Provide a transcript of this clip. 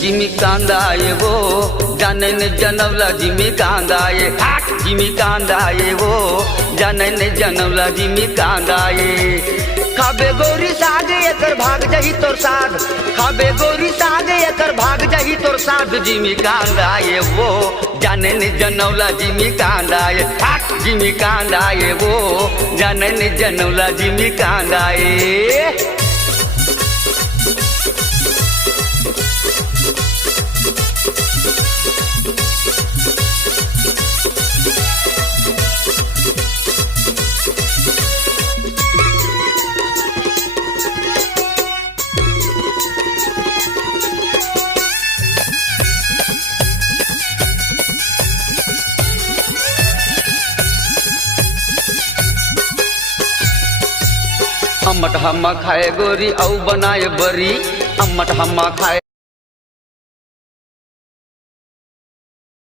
Jimmy कांदाये वो जाने ने जनवला जिमी कांदाये जिमी कांदाये वो जाने ने जनवला जिमी कांदाये खाबे गोरी साग एकर भाग जही तोर साध खाबे गोरी साग एकर भाग जही तोर साध जिमी कांदाये वो जाने ने जनवला जिमी कांदाये जिमी कांदाये वो जाने ने जनवला जिमी कांदाये अम्मट हम्मा खाए गोरी औ बनाए बरी अम्मट हम्मा खाए